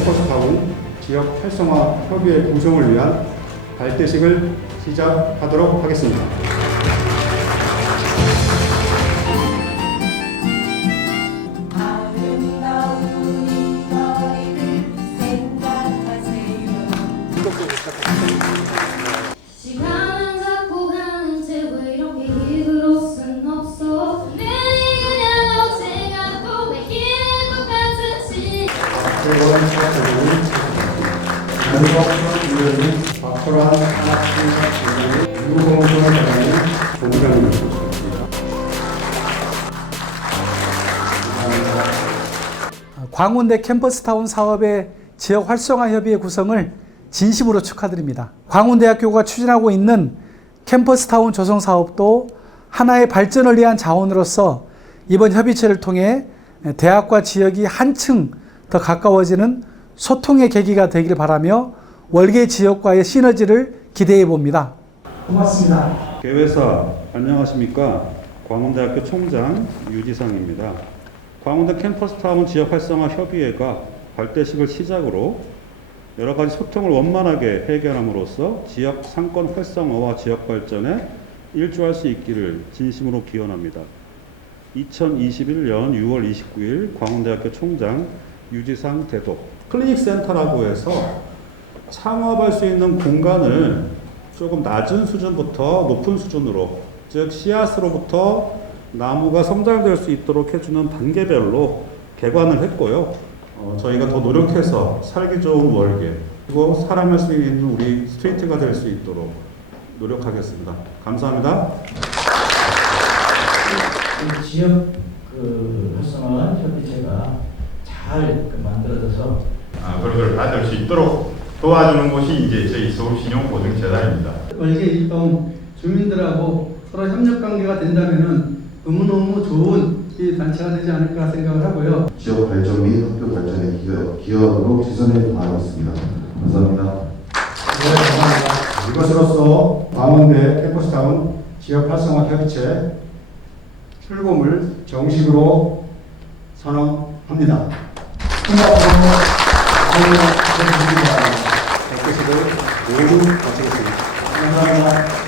포착하고 지역 활성화 협의회 구성을 위한 발대식을 시작하도록 하겠습니다. 박재원 수학자님, 전덕선 위원님, 박철환 산학심사위원님, 유공수학자님, 본부장님 모셨습니다. 감사합니다. 광운대 캠퍼스타운 사업의 지역 활성화 협의회 구성을 진심으로 축하드립니다. 광운대학교가 추진하고 있는 캠퍼스타운 조성 사업도 하나의 발전을 위한 자원으로서 이번 협의체를 통해 대학과 지역이 한층 더 가까워지는 소통의 계기가 되길 바라며 월계 지역과의 시너지를 기대해 봅니다. 고맙습니다. 개회사 안녕하십니까 광운대학교 총장 유지상입니다. 광운대 캠퍼스 타운 지역 활성화 협의회가 발대식을 시작으로 여러 가지 소통을 원만하게 해결함으로써 지역 상권 활성화와 지역 발전에 일조할 수 있기를 진심으로 기원합니다. 2021년 6월 29일 광운대학교 총장 유지상 대독 클리닉 센터라고 해서 창업할 수 있는 공간을 조금 낮은 수준부터 높은 수준으로 즉 씨앗으로부터 나무가 성장될 수 있도록 해주는 단계별로 개관을 했고요. 어, 저희가 더 노력해서 살기 좋은 월계 그리고 사랑할 수 있는 우리 스트레이트가 될 수 있도록 노력하겠습니다. 감사합니다. 그 지역 그 활성화 협의체가 잘그 만들어져서 아, 그런 걸 받을 수 있도록 도와주는 곳이 이제 저희 서울신용보증재단입니다. 월계 일동 주민들하고 서로 협력 관계가 된다면은 너무너무 좋은 이 단체가 되지 않을까 생각을 하고요. 지역 발전 및 학교 발전에 기여, 기여하도록 최선을 다하겠습니다. 감사합니다. 네, 감사합니다. 이것으로써 광원대 캠퍼스타운 지역 활성화 협의체 출범을 정식으로 선언합니다. 발대식을 모두 마치겠습니다. 감사합니다.